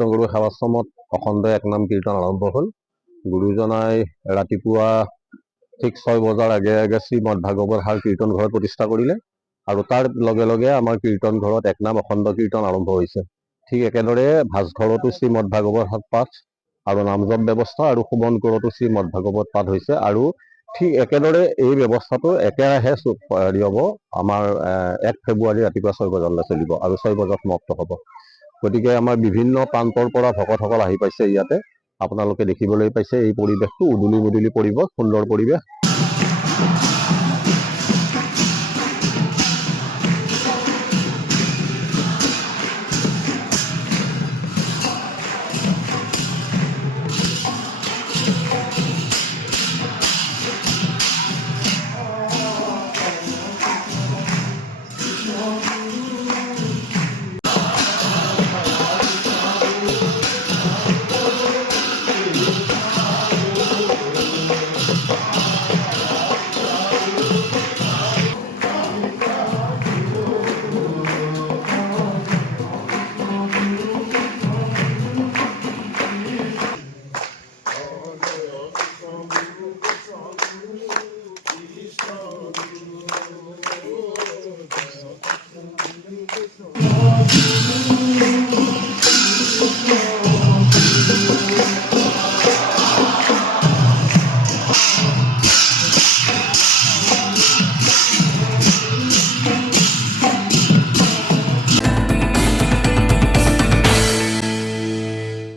কৃষ্ণগুৰু সেৱাশ্ৰমত অখণ্ড এক নাম কীৰ্তন আৰম্ভ হ'ল। গুৰুজনাই ৰাতিপুৱা ঠিক 6 বজাৰ আগে আগে শ্ৰীমদ ভাগৱত সাৰ কীৰ্তন ঘৰ প্ৰতিষ্ঠা কৰিলে আৰু তাৰ লগে লগে আমাৰ কীৰ্তন ঘৰত এক নাম অখণ্ড কীৰ্তন আৰম্ভ হৈছে। ঠিক একেদৰে ভাজঘৰতো শ্ৰীমদ ভাগৱত পাঠ আৰু নামজপ ব্যৱস্থা আৰু সুমন ঘৰতো শ্ৰীমদ ভাগৱত পাঠ হৈছে আৰু ঠিক একেদৰে এই ব্যৱস্থাটো একেৰাহে হ'ব। আমাৰ 1 ফেব্ৰুৱাৰী ৰাতিপুৱা 6 বজালৈ চলিব আৰু 6 বজাত সমাপ্ত হ'ব। গতিকে আমাৰ বিভিন্ন প্ৰান্তৰ পৰা ভকতসকল আহি পাইছে ইয়াতে। আপোনালোকে দেখিবলৈ পাইছে এই পৰিৱেশটো উদুলি মুদুলি পৰিৱেশ, সুন্দৰ পৰিৱেশ।